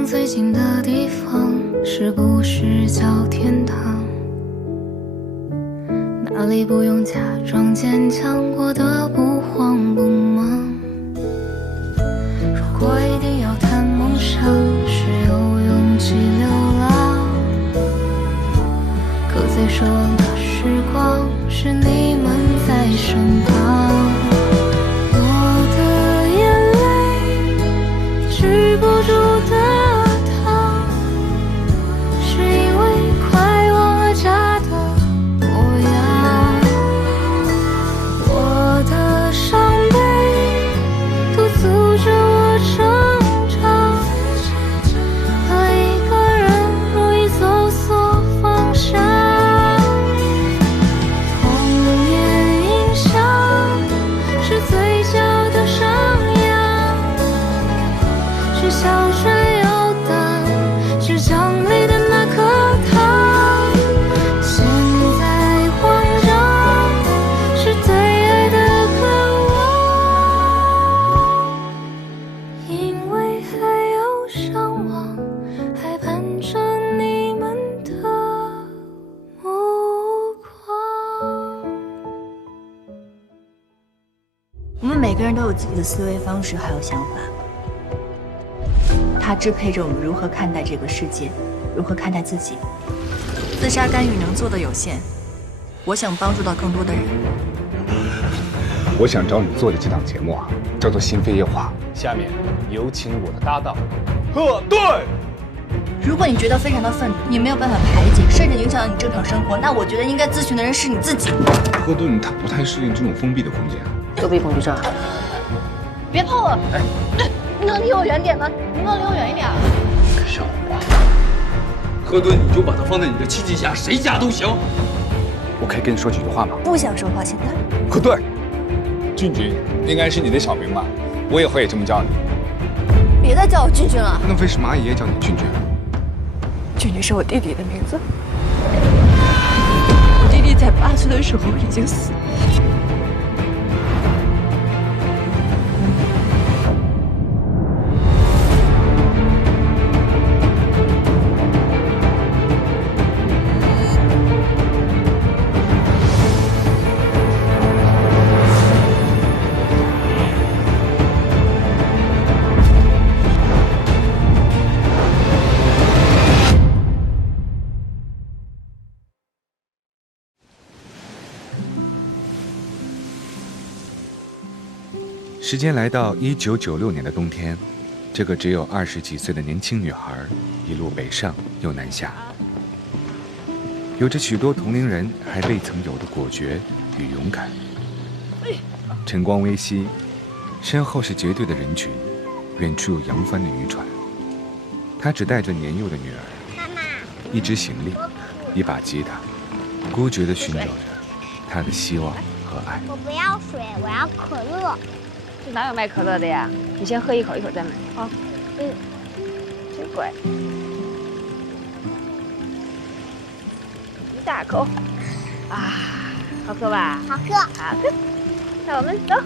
往最近的地方，是不是叫天堂？哪里不用假装坚强，过得不慌不忙？如果一定要谈梦想，是有勇气流浪。可最奢望的时光，是你们在身旁。我的眼泪止不住的淌，是因为快忘了家的模样。我的伤悲督促着我成长，和一个人容易走错方向。童年印象是嘴角的上扬，是小船游荡，是奖励的那颗糖。现在慌张，是对爱的渴望，因为还有伤亡，还盼着你们的目光。我们每个人都有自己的思维方式，还有想法。它支配着我们如何看待这个世界，如何看待自己。自杀干预能做的有限，我想帮助到更多的人。我想找你做的这档节目啊，叫做《新飞夜话》。下面有请我的搭档贺顿。如果你觉得非常的愤怒，你没有办法排解，甚至影响到你正常生活，那我觉得应该咨询的人是你自己。贺顿他不太适应这种封闭的空间。躲避恐惧症。别碰我！你能离我远点吗？你能离我远一点？小花，贺顿，你就把它放在你的戚戚下，谁家都行。我可以跟你说几句话吗？不想说话，现在。贺顿，俊俊应该是你的小名吧？我以后也这么叫你。别再叫我俊俊了。那为什么阿姨也叫你俊俊？俊俊是我弟弟的名字。我弟弟在8岁的时候已经死了。时间来到1996年的冬天，这个只有20几岁的年轻女孩，一路北上又南下，有着许多同龄人还未曾有的果决与勇敢。晨光微熹，身后是结队的人群，远处有扬帆的渔船。她只带着年幼的女儿，一只行李，一把吉他，孤绝地寻找着她的希望和爱。我不要水，我要可乐。这哪有卖可乐的呀？你先喝一口，一会儿再买啊。真乖。一大口。啊，好喝吧？好喝。好喝。那我们走。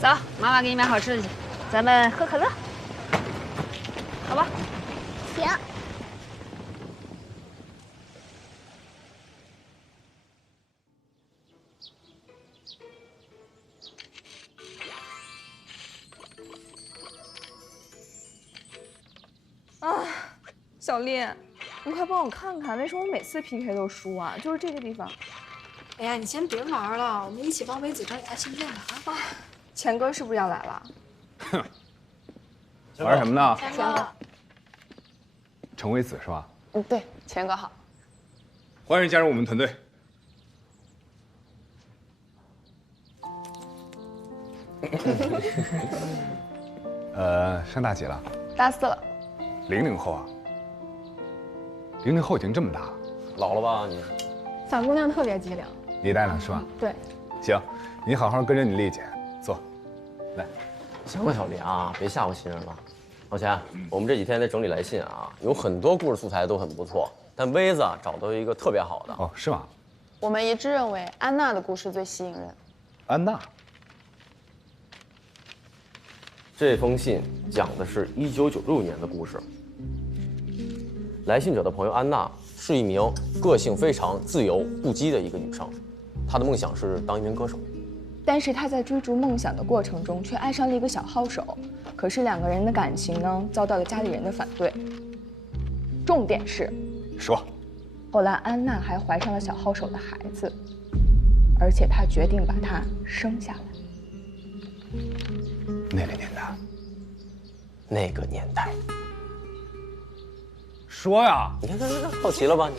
走，妈妈给你买好吃的去，咱们喝可乐，好吧？行。啊，小丽，你快帮我看看，为什么我每次 PK 都输啊？就是这个地方。哎呀，你先别玩了，我们一起帮梅子找你家新店吧啊！钱哥是不是要来了？哼，玩什么呢？钱哥，程微子是吧？嗯，对，钱哥好。欢迎加入我们团队。上大几了？大4了。00后啊？00后已经这么大了，老了吧你？小姑娘特别机灵。你带呢是吧？对。行，你好好跟着你丽姐坐，来。行了，小丽啊，别吓唬新人了。老钱，我们这几天在整理来信啊，有很多故事素材都很不错，但薇子找到一个特别好的。哦，是吗？我们一致认为安娜的故事最吸引人。安娜。这封信讲的是1996年的故事。来信者的朋友安娜是一名个性非常自由不羁的一个女生，她的梦想是当一名歌手。但是她在追逐梦想的过程中，却爱上了一个小号手。可是两个人的感情呢，遭到了家里人的反对。重点是，说，后来安娜还怀上了小号手的孩子，而且她决定把他生下来。那个年代，那个年代，说呀！你看，好奇了吧？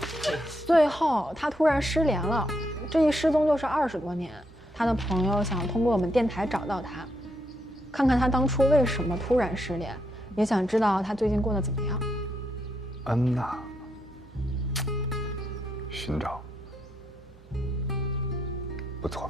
最后他突然失联了，这一失踪就是20多年。他的朋友想通过我们电台找到他，看看他当初为什么突然失联，也想知道他最近过得怎么样。安娜，寻找，不错。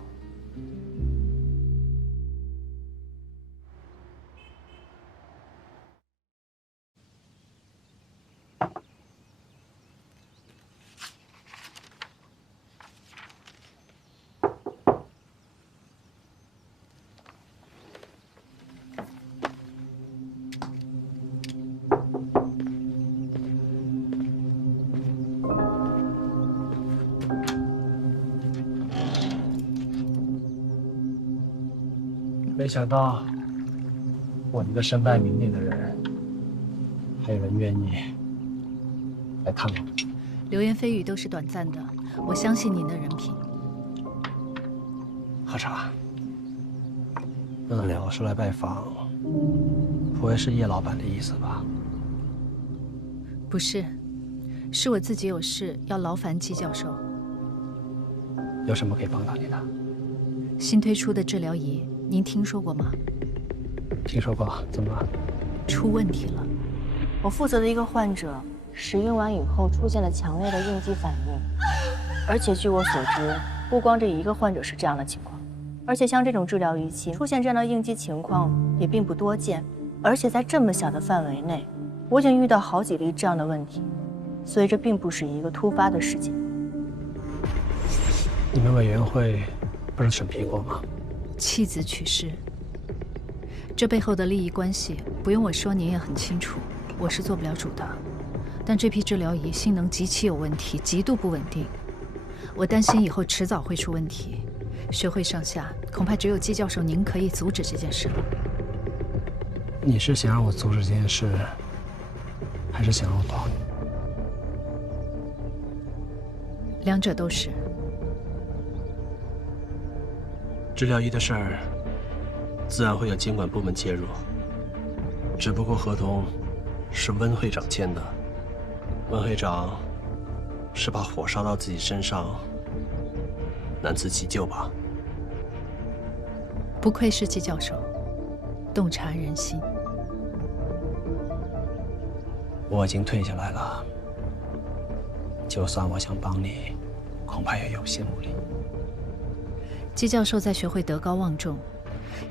没想到，我一个身败名裂的人，还有人愿意来看我。流言蜚语都是短暂的，我相信您的人品。喝茶。老师来拜访，不会是叶老板的意思吧？不是，是我自己有事要劳烦季教授。有什么可以帮到你的？新推出的治疗仪。您听说过吗？听说过，怎么了？出问题了。我负责的一个患者使用完以后出现了强烈的应激反应，而且据我所知，不光这一个患者是这样的情况，而且像这种治疗仪器出现这样的应激情况也并不多见，而且在这么小的范围内，我已经遇到好几例这样的问题，所以这并不是一个突发的事件。你们委员会不是审批过吗？弃子取师，这背后的利益关系不用我说，您也很清楚，我是做不了主的。但这批治疗仪性能极其有问题，极度不稳定，我担心以后迟早会出问题。学会上下恐怕只有季教授您可以阻止这件事了。你是想让我阻止这件事，还是想让我帮你？两者都是。治疗仪的事儿，自然会有监管部门介入。只不过合同是温会长签的，温会长是把火烧到自己身上，难辞其咎吧？不愧是季教授，洞察人心。我已经退下来了，就算我想帮你，恐怕也有心无力。季教授在学会德高望重，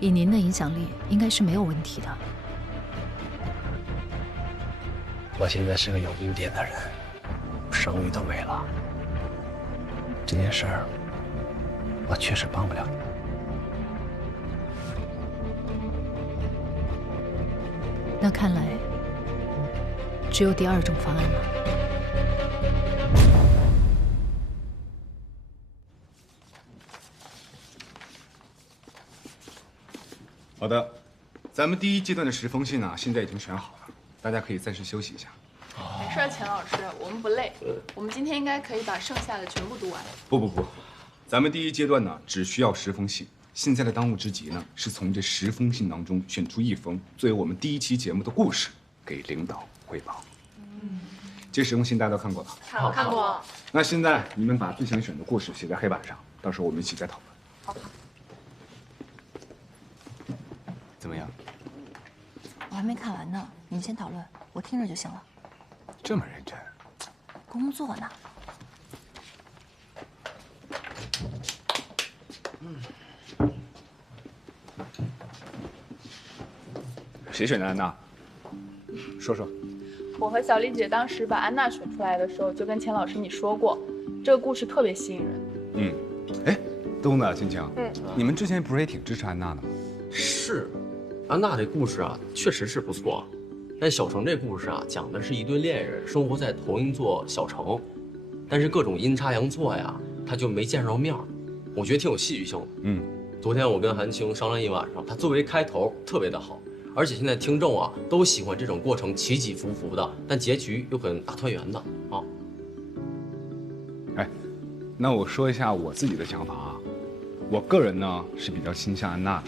以您的影响力，应该是没有问题的。我现在是个有污点的人，声誉都没了。这件事儿，我确实帮不了你。那看来，只有第二种方案了。好的，咱们第一阶段的10封信呢，现在已经选好了，大家可以暂时休息一下。没事，钱老师，我们不累，我们今天应该可以把剩下的全部读完。不，咱们第一阶段呢，只需要10封信。现在的当务之急呢，是从这10封信当中选出1封，作为我们第1期节目的故事，给领导汇报。这10封信大家都看过了？看过。那现在你们把最想选的故事写在黑板上，到时候我们一起再讨论。好。怎么样？我还没看完呢，你们先讨论，我听着就行了。这么认真？工作呢。谁选的安娜？说说。我和小丽姐当时把安娜选出来的时候，就跟钱老师你说过，这个故事特别吸引人。哎，东子、青青，你们之前不是也挺支持安娜的吗？是，安娜这故事啊，确实是不错。但小城这故事啊，讲的是一对恋人生活在同一座小城，但是各种阴差阳错呀，他就没见着面儿。我觉得挺有戏剧性的。昨天我跟韩青商量一晚上，它作为开头特别的好。而且现在听众啊都喜欢这种过程起起伏伏的，但结局又很大团圆的啊。哎，那我说一下我自己的想法啊，我个人呢是比较倾向安娜的。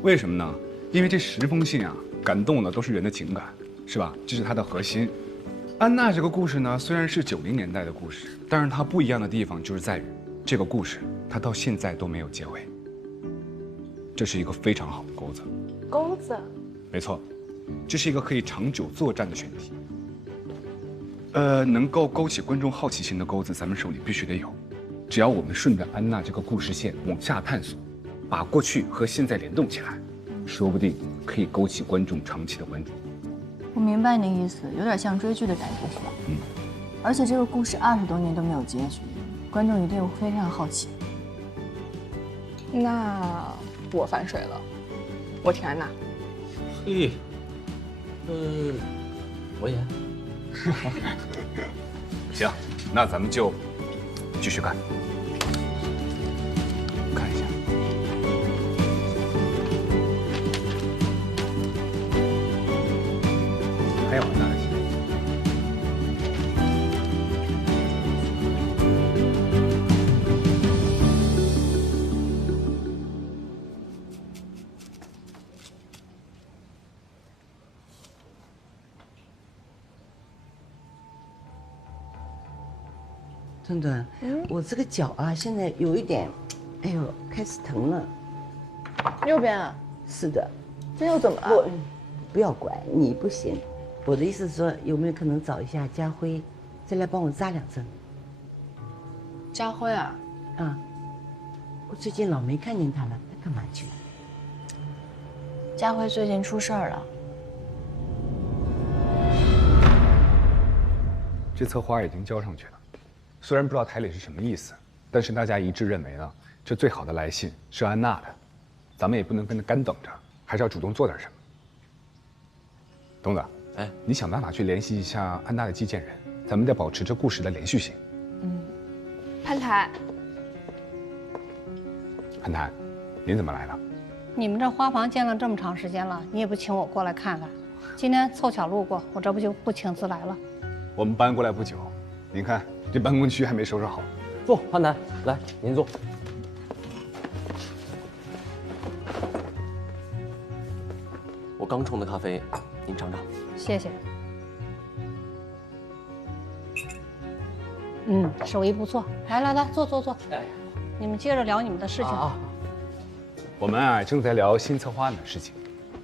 为什么呢？因为这10封信啊，感动的都是人的情感，是吧？这是它的核心。安娜这个故事呢，虽然是90年代的故事，但是它不一样的地方就是在于，这个故事它到现在都没有结尾。这是一个非常好的钩子。钩子，没错，这是一个可以长久作战的选题。能够勾起观众好奇心的钩子，咱们手里必须得有。只要我们顺着安娜这个故事线往下探索，把过去和现在联动起来，说不定可以勾起观众长期的关注。我明白你的意思，有点像追剧的感觉，是吧？而且这个故事20多年都没有结局，观众一定会非常好奇。那我反水了。我挺安娜。嘿，我也。行，那咱们就继续看。看一下。还有安娜的戏。顿顿，我这个脚啊，现在有一点，哎呦，开始疼了。右边啊？是的。这又怎么了？我不要管你不行。我的意思是说，有没有可能找一下家辉，再来帮我扎2针？家辉啊？啊，我最近老没看见他了，他干嘛去了？家辉最近出事儿了。这册花已经交上去了。虽然不知道台里是什么意思，但是大家一致认为呢，这最好的来信是安娜的，咱们也不能跟着干等着，还是要主动做点什么。东子，哎，你想办法去联系一下安娜的寄件人，咱们得保持这故事的连续性。潘台，潘台，您怎么来了？你们这花房建了这么长时间了，你也不请我过来看看，今天凑巧路过，我这不就不请自来了。我们搬过来不久，您看这办公区还没收拾好。坐，潘台，来，您坐。我刚冲的咖啡，您尝尝。谢谢。手艺不错。来，坐。你们接着聊你们的事情。我们啊正在聊新策划案的事情，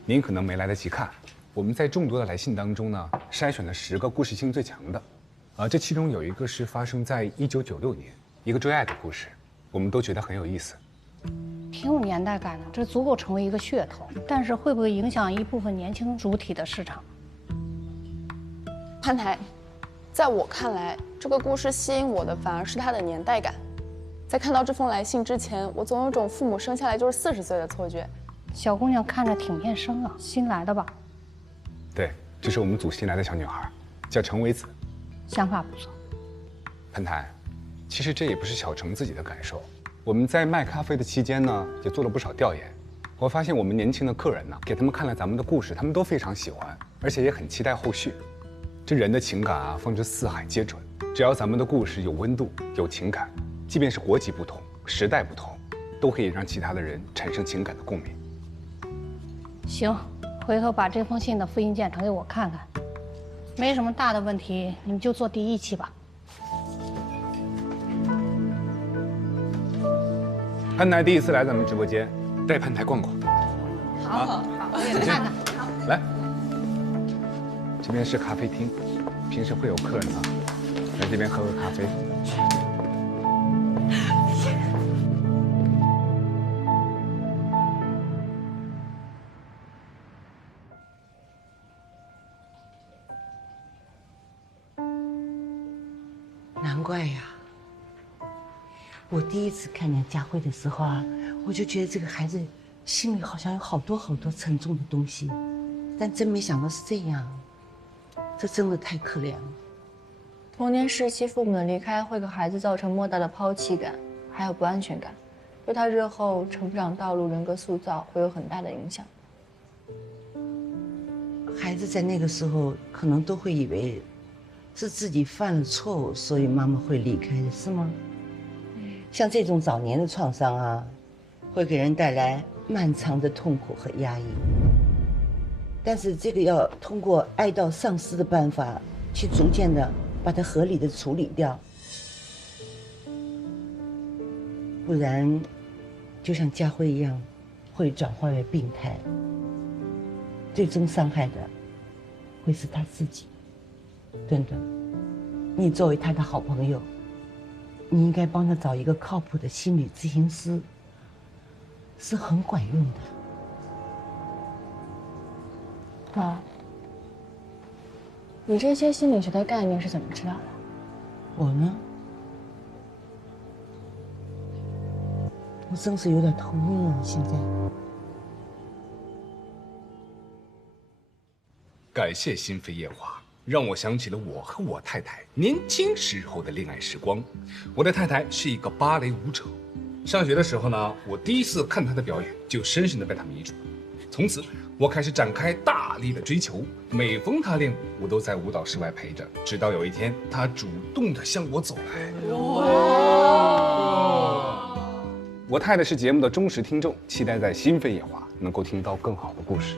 您可能没来得及看。我们在众多的来信当中呢，筛选了10个故事性最强的，这其中有一个是发生在1996年，一个追爱的故事，我们都觉得很有意思，挺有年代感的，这足够成为一个噱头。但是会不会影响一部分年轻主体的市场？潘台，在我看来，这个故事吸引我的反而是它的年代感。在看到这封来信之前，我总有种父母生下来就是40岁的错觉。小姑娘看着挺面生啊，新来的吧？对，这是我们组新来的小女孩，叫程维子。想法不错。潘台，其实这也不是小程自己的感受，我们在卖咖啡的期间呢，也做了不少调研。我发现我们年轻的客人呢，给他们看了咱们的故事，他们都非常喜欢，而且也很期待后续。这人的情感啊，放之四海皆准，只要咱们的故事有温度、有情感，即便是国籍不同、时代不同，都可以让其他的人产生情感的共鸣。行，回头把这封信的复印件传给我看看，没什么大的问题，你们就做第1期吧。潘台第一次来咱们直播间，带潘台逛逛。好。啊！我也看看。来，这边是咖啡厅，平时会有客人啊，来这边喝个咖啡。难怪呀，我第一次看见家辉的时候啊，我就觉得这个孩子心里好像有好多沉重的东西，但真没想到是这样，这真的太可怜了。童年时期父母的离开会给孩子造成莫大的抛弃感，还有不安全感，对他日后成长道路、人格塑造会有很大的影响。孩子在那个时候可能都会以为是自己犯了错误，所以妈妈会离开的，是吗？像这种早年的创伤啊，会给人带来漫长的痛苦和压抑。但是这个要通过爱到丧失的办法，去逐渐的把它合理的处理掉，不然，就像家辉一样，会转化为病态。最终伤害的会是他自己。顿顿，你作为他的好朋友，你应该帮他找一个靠谱的心理咨询师，是很管用的。妈，你这些心理学的概念是怎么知道的？我呢，我真是有点头晕了，现在。感谢心扉夜话，让我想起了我和我太太年轻时候的恋爱时光。我的太太是一个芭蕾舞者，上学的时候呢，我第一次看她的表演，就深深的被她迷住。从此，我开始展开大力的追求，每逢她练舞，我都在舞蹈室外陪着。直到有一天，她主动的向我走来。我太太是节目的忠实听众，期待在心扉夜话能够听到更好的故事。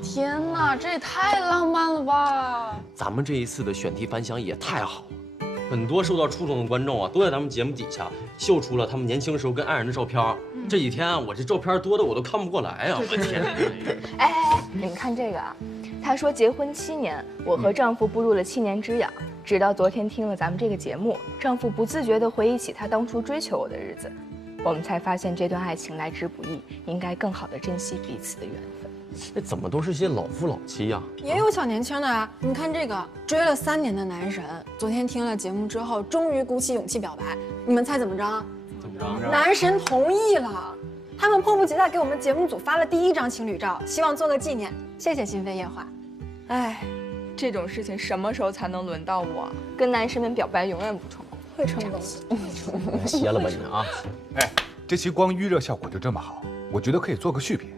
天哪，这也太浪漫了吧！咱们这一次的选题反响也太好了，很多受到触动的观众啊，都在咱们节目底下秀出了他们年轻时候跟爱人的照片。这几天啊，我这照片多的我都看不过来啊！我天！哎，你们看这个啊，他说结婚7年，我和丈夫步入了7年之痒。直到昨天听了咱们这个节目，丈夫不自觉地回忆起他当初追求我的日子，我们才发现这段爱情来之不易，应该更好地珍惜彼此的缘分。这怎么都是些老夫老妻呀？也有小年轻的啊！你看这个追了3年的男神，昨天听了节目之后，终于鼓起勇气表白。你们猜怎么着？怎么着？男神同意了，他们迫不及待给我们节目组发了第1张情侣照，希望做个纪念。谢谢心扉夜话。哎，这种事情什么时候才能轮到我？跟男神们表白永远不成功，会成功。歇了吧你啊！哎，这期光预热效果就这么好，我觉得可以做个续篇。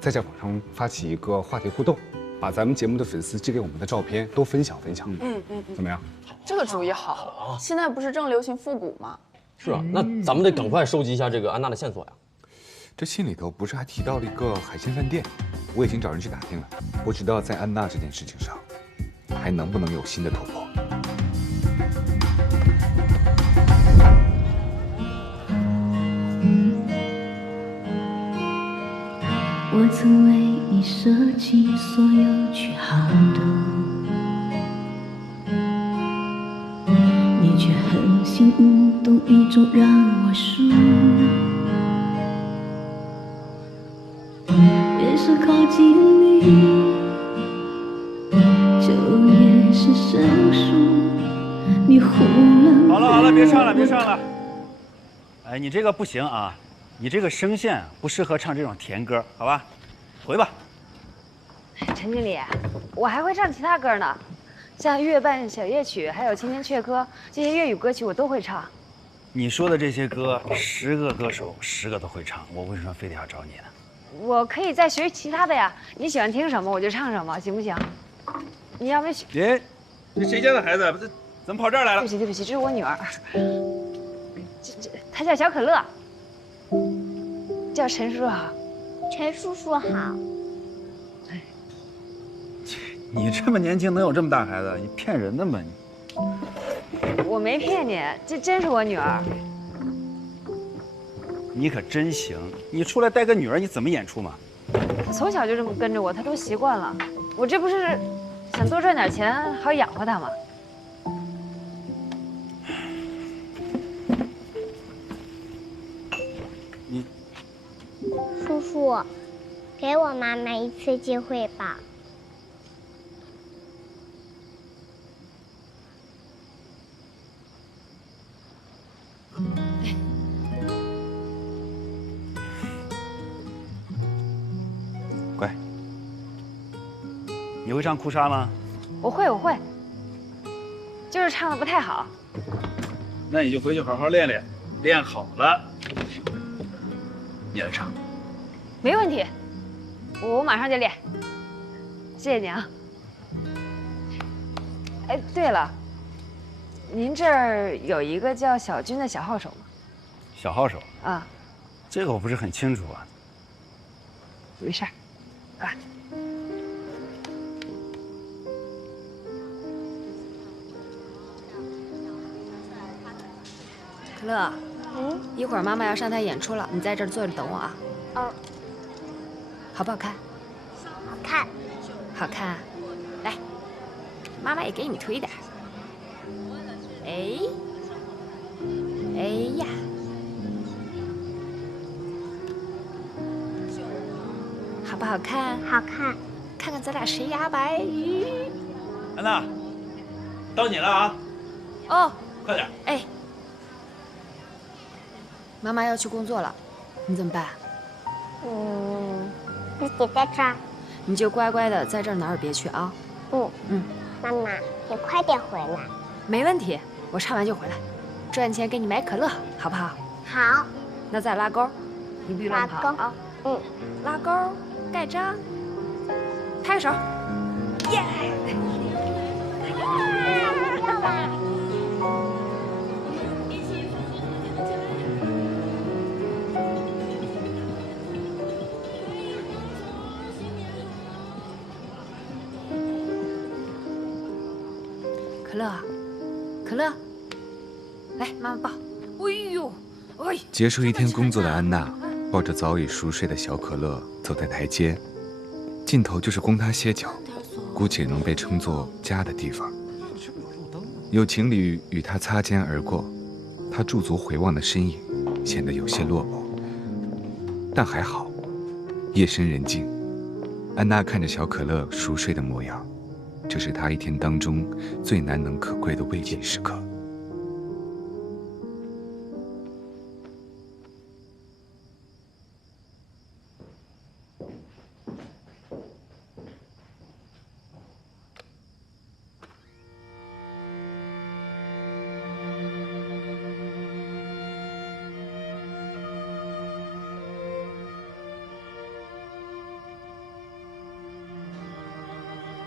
在这网上发起一个话题互动，把咱们节目的粉丝寄给我们的照片都分享分享。怎么样？这个主意好。现在不是正流行复古吗？是啊，那咱们得赶快收集一下这个安娜的线索呀。这信里头不是还提到了一个海鲜饭店？我已经找人去打听了，不知道在安娜这件事情上，还能不能有新的突破。我曾为你设计所有句号的，你却横行无动于衷让我输。越是靠近你，就越是生疏。你忽冷。好了，别唱了，别唱了。哎，你这个不行啊。你这个声线不适合唱这种甜歌，好吧？回吧。陈经理，我还会唱其他歌呢，像《月半小夜曲》还有《千千阙歌》这些粤语歌曲我都会唱。你说的这些歌，10个歌手10个都会唱，我为什么非得要找你呢？我可以再学习他的呀，你喜欢听什么我就唱什么，行不行？你要不要学？哎，这谁家的孩子？这怎么跑这儿来了？对不起，这是我女儿。她叫小可乐。叫陈叔好，陈叔叔好。你这么年轻能有这么大孩子？你骗人的吗你？我没骗你，这真是我女儿。你可真行！你出来带个女儿，你怎么演出嘛？他从小就这么跟着我，他都习惯了。我这不是想多赚点钱，好养活他吗？你，叔叔，给我妈妈一次机会吧。乖，你会唱《哭砂》吗？我会，就是唱的不太好。那你就回去好好练练，练好了，你来唱。没问题，我马上就练。谢谢你啊。哎，对了，您这儿有一个叫小军的小号手吗？小号手啊，这个我不是很清楚啊。没事儿，啊。可乐，一会儿妈妈要上台演出了，你在这儿坐着等我啊。哦。好不好看？好看。好看，来，妈妈也给你推点。哎，哎呀，好不好看？好看。看看咱俩谁牙白。安娜，到你了啊！哦，快点。哎，妈妈要去工作了，你怎么办？自己在这儿。你就乖乖的在这儿，哪儿也别去啊。妈妈，你快点回来。没问题，我唱完就回来，赚钱给你买可乐，好不好？好。那再拉钩，你别乱跑啊。拉钩，盖章，拍个手，耶！可乐，可乐，来，妈妈抱。哎呦，哎！结束一天工作的安娜抱着早已熟睡的小可乐走在台阶，尽头就是供她歇脚，姑且能被称作家的地方。有情侣与她擦肩而过，她驻足回望的身影显得有些落寞，但还好，夜深人静，安娜看着小可乐熟睡的模样，这是她一天当中最难能可贵的慰藉时刻。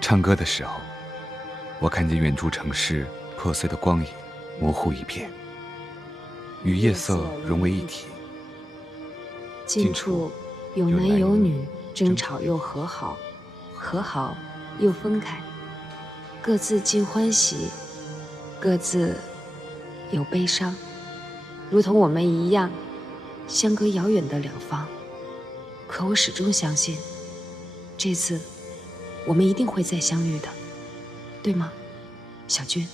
唱歌的时候，我看见远处城市破碎的光影模糊一片，与夜色融为一体。近处有男有女，争吵又和好，和好又分开，各自尽欢喜，各自有悲伤，如同我们一样，相隔遥远的两方。可我始终相信，这次我们一定会再相遇的，对吗，小军？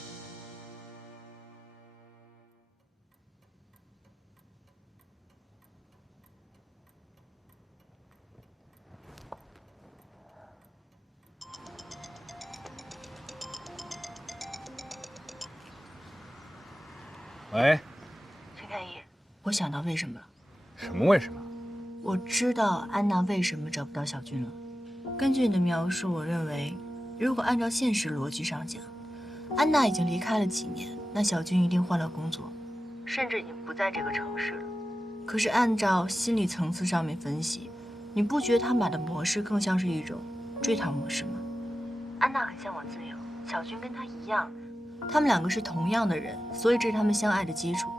喂，陈开义，我想到为什么了。什么为什么？我知道安娜为什么找不到小军了。根据你的描述，我认为，如果按照现实逻辑上讲，安娜已经离开了几年，那小军一定换了工作，甚至已经不在这个城市了。可是按照心理层次上面分析，你不觉得他们俩的模式更像是一种追逃模式吗？安娜很向往自由，小军跟她一样，他们两个是同样的人，所以这是他们相爱的基础。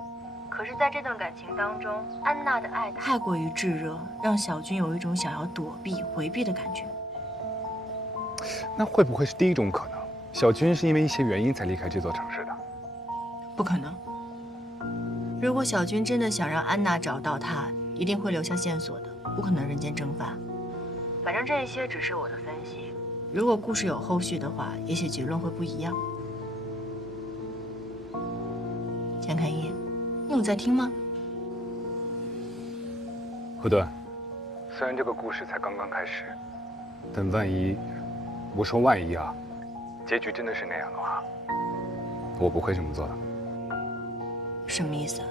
可是，在这段感情当中，安娜的爱太过于炙热，让小军有一种想要躲避、回避的感觉。那会不会是第一种可能？小军是因为一些原因才离开这座城市的？不可能。如果小军真的想让安娜找到他，一定会留下线索的，不可能人间蒸发。反正这些只是我的分析，如果故事有后续的话，也许结论会不一样。钱凯一，你有在听吗？何顿，虽然这个故事才刚刚开始，但万一，我说万一啊，结局真的是那样的话，我不会这么做的。什么意思啊？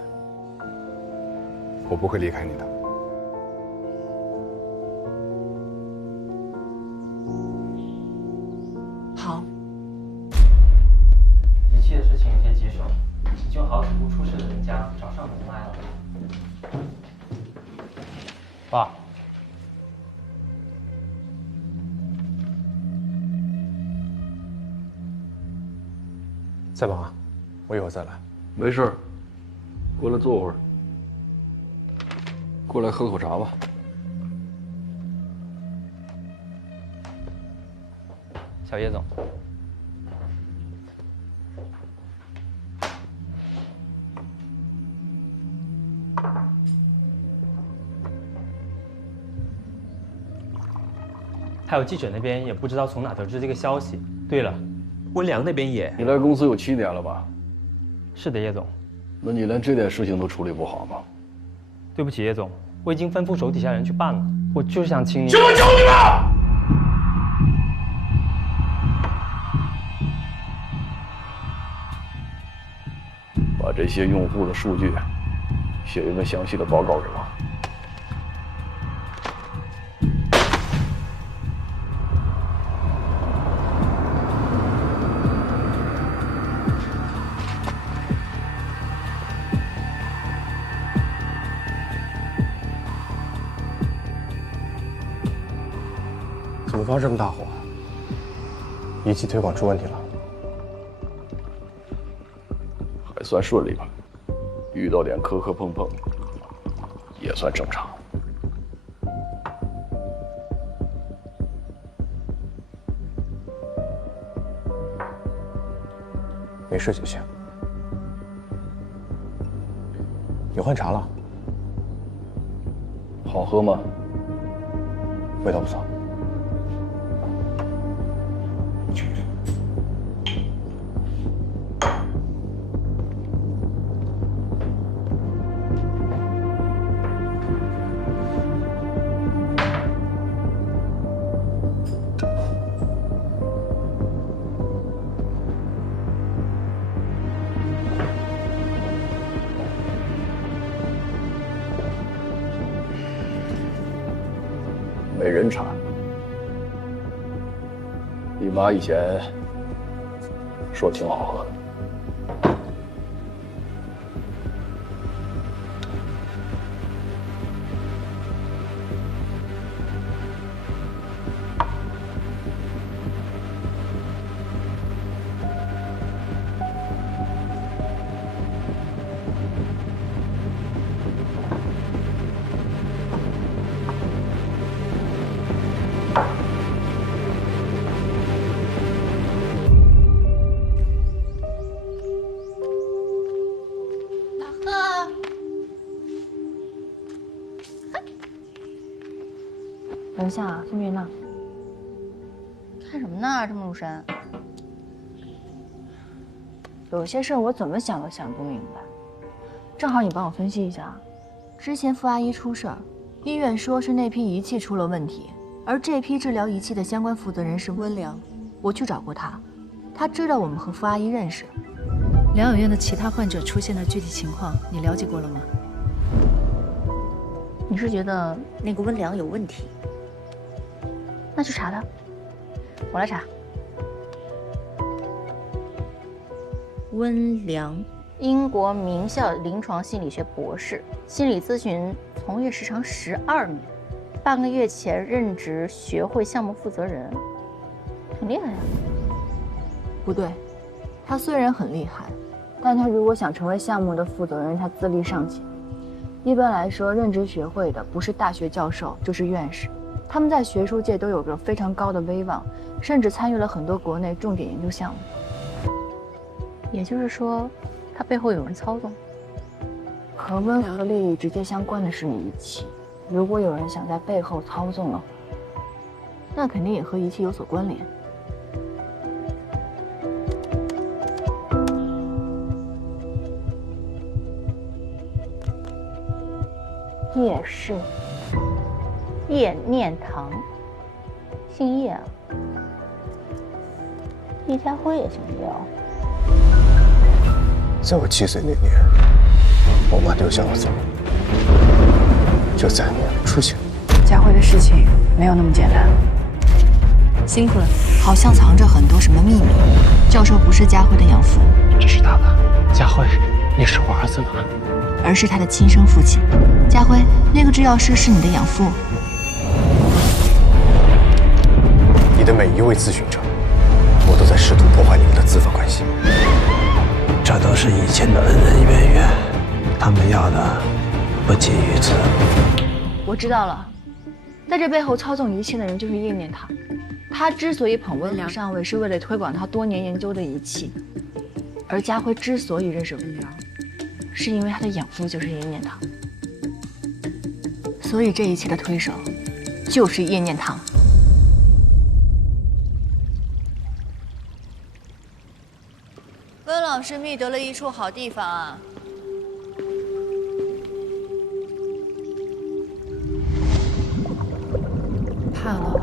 我不会离开你的。好。一切事情先棘手，已经有好几户出事的人家找上门来了。爸。在忙啊，我一会儿再来。没事，过来坐会儿。过来喝口茶吧。小叶总，还有记者那边也不知道从哪得知这个消息。对了，温良那边也……你来公司有7年了吧？是的，叶总。那你连这点事情都处理不好吗？对不起，叶总，我已经吩咐手底下人去办了。我就是想请你……请我求你了！把这些用户的数据写一份详细的报告给我。怎么发这么大火？仪器推广出问题了？还算顺利吧，遇到点磕磕碰碰，也算正常。没事就行。你换茶了？好喝吗？味道不错。美人茶，你妈以前说挺好喝的。等一下，孙云呢？看什么呢？这么入神。有些事儿我怎么想都想不明白。正好你帮我分析一下。之前傅阿姨出事儿，医院说是那批仪器出了问题，而这批治疗仪器的相关负责人是温良。我去找过他，他知道我们和傅阿姨认识。疗养院的其他患者出现的具体情况，你了解过了吗？你是觉得那个温良有问题？那就查他。我来查。温良，英国名校临床心理学博士，心理咨询从业时长12年，半个月前任职学会项目负责人，挺厉害呀。不对，他虽然很厉害，但他如果想成为项目的负责人，他资历尚浅。一般来说，任职学会的不是大学教授，就是院士。他们在学术界都有着非常高的威望，甚至参与了很多国内重点研究项目。也就是说，他背后有人操纵。和温和利益直接相关的是你仪器。如果有人想在背后操纵的话，那肯定也和仪器有所关联。叶氏，叶念堂，姓叶啊。叶家辉也姓叶哦。在我7岁那年，我妈丢下我走，就再也没有出现。家辉的事情没有那么简单。辛苦了，好像藏着很多什么秘密。教授不是家辉的养父，这是他的。家辉，你是我儿子吗？而是他的亲生父亲。家辉，那个制药师是你的养父。你的每一位咨询者，我都在试图破坏你们的资本关系。这都是以前的恩恩怨怨，他们要的不仅于此。我知道了，在这背后操纵一切的人就是叶念堂。他之所以捧温良上位，是为了推广他多年研究的仪器；而家辉之所以认识温良，是因为他的养父就是叶念堂。所以这一切的推手就是叶念堂。温老师觅得了一处好地方啊！怕了。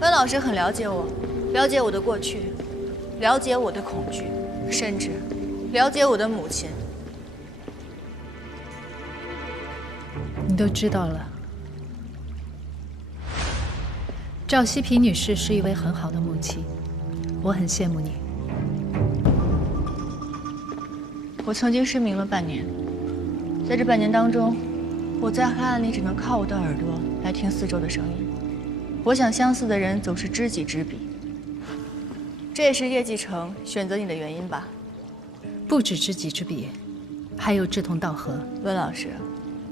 温老师很了解我，了解我的过去，了解我的恐惧，甚至了解我的母亲。你都知道了。赵希平女士是一位很好的母亲，我很羡慕你。我曾经失明了半年，在这半年当中，我在黑暗里只能靠我的耳朵来听四周的声音。我想相似的人总是知己知彼，这也是叶继承选择你的原因吧？不止知己知彼，还有志同道合。温老师，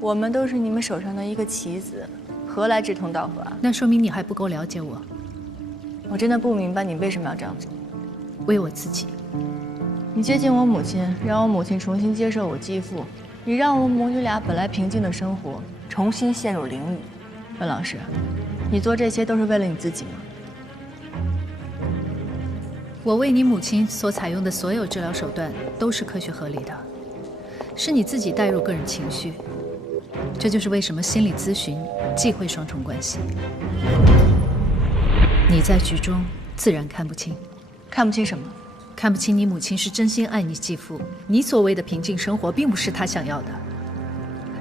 我们都是你们手上的一个棋子。何来志同道合啊？那说明你还不够了解我。我真的不明白你为什么要这样做。为我自己。你接近我母亲，让我母亲重新接受我继父，你让我母女俩本来平静的生活重新陷入囹圄。温老师，你做这些都是为了你自己吗？我为你母亲所采用的所有治疗手段都是科学合理的，是你自己带入个人情绪。这就是为什么心理咨询忌讳双重关系。你在局中自然看不清。看不清什么？看不清你母亲是真心爱你继父，你所谓的平静生活并不是她想要的。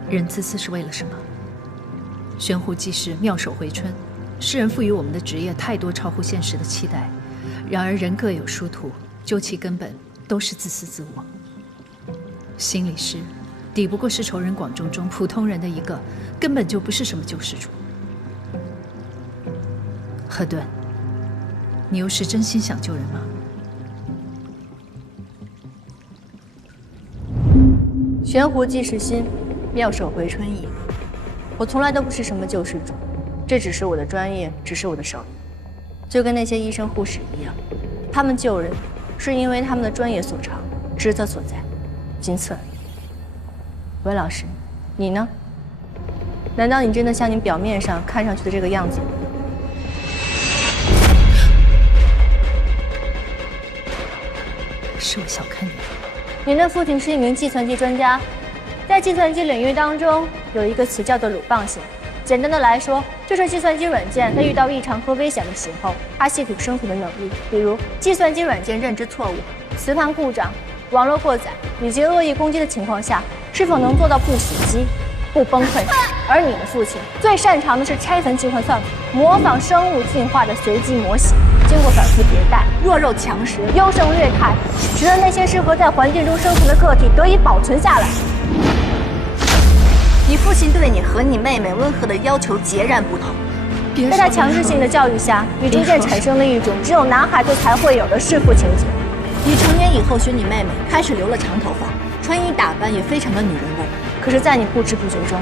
人自私是为了什么？悬壶济世，妙手回春。世人赋予我们的职业太多超乎现实的期待，然而人各有殊途，究其根本都是自私自我。心理师抵不过是仇人广众中普通人的一个，根本就不是什么救世主。赫顿，你又是真心想救人吗？悬壶济世心，妙手回春意。我从来都不是什么救世主，这只是我的专业，只是我的手艺。就跟那些医生护士一样，他们救人是因为他们的专业所长，职责所在，仅此而已。温老师，你呢？难道你真的像你表面上看上去的这个样子吗？是我小看你了。您的父亲是一名计算机专家，在计算机领域当中有一个词叫做鲁棒性。简单的来说，就是计算机软件在遇到异常和危险的时候，它系统生存的能力。比如，计算机软件认知错误、磁盘故障、网络过载以及恶意攻击的情况下，是否能做到不死机、不崩溃？而你的父亲最擅长的是拆分计算算法，模仿生物进化的随机模型，经过反复迭代，弱肉强食，优胜劣汰，使得那些适合在环境中生存的个体得以保存下来。你父亲对你和你妹妹温和的要求截然不同，在他强制性的教育下，你逐渐产生了一种只有男孩子才会有的弑父情节。你成年以后学你妹妹，开始留了长头发，穿衣打扮也非常的女人味。可是，在你不知不觉中，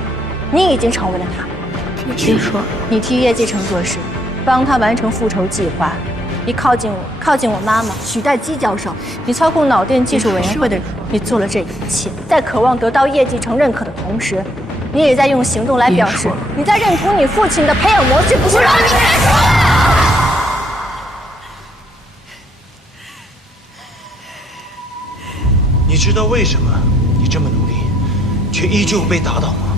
你已经成为了他。别说，你替叶继承做事，帮他完成复仇计划，你靠近我妈妈，取代姬教授，你操控脑电技术委员会的人，你做了这一切，在渴望得到叶继承认可的同时，你也在用行动来表示你在认同你父亲的培养模式，不是让你别说了。你知道为什么你这么努力，却依旧被打倒吗？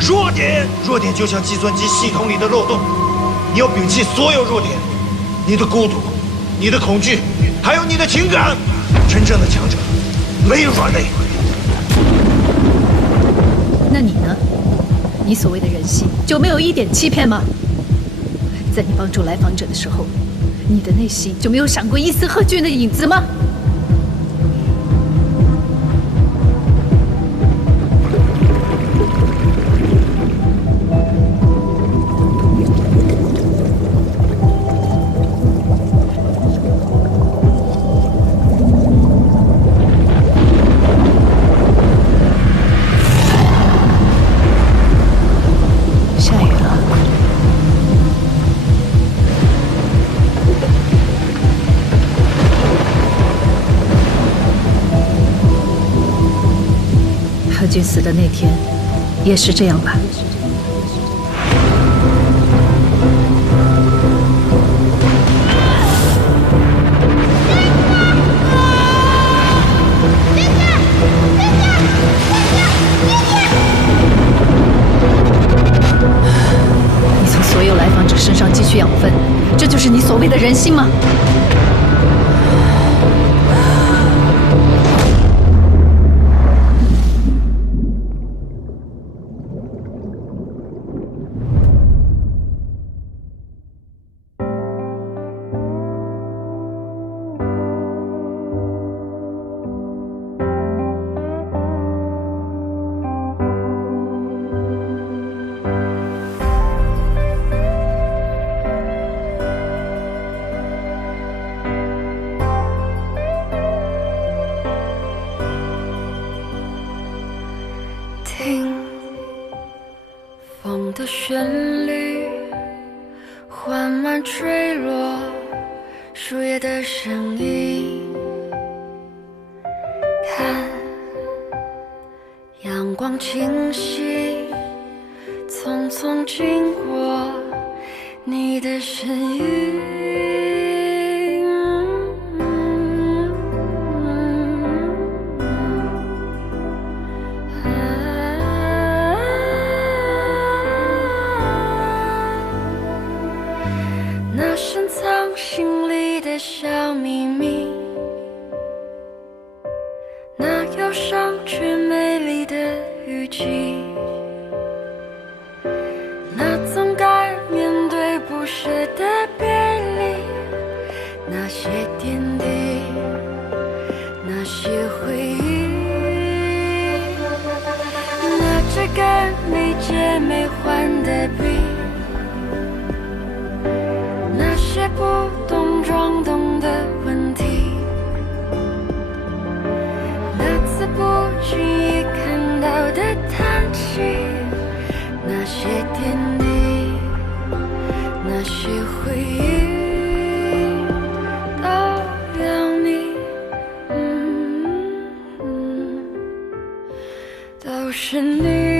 弱点就像计算机系统里的漏洞，你要摒弃所有弱点，你的孤独，你的恐惧，还有你的情感。真正的强者没有软肋。那你呢？你所谓的人性就没有一点欺骗吗？在你帮助来访者的时候，你的内心就没有闪过一丝贺峻的影子吗？贺峻死的那天，也是这样吧？你从所有来访者身上汲取养分，这就是你所谓的人性吗？听风的旋律缓慢坠落，树叶的声音，看阳光清晰，匆匆经过你的身影。那深藏心里的小秘密，那忧伤却美丽的雨季，那总该面对不舍的别离，那些点滴，那些回忆，那支根没结没还的笔，那些不懂装懂的问题，那次不经意看到的叹息，那些点滴，那些回忆，都要你，都是你。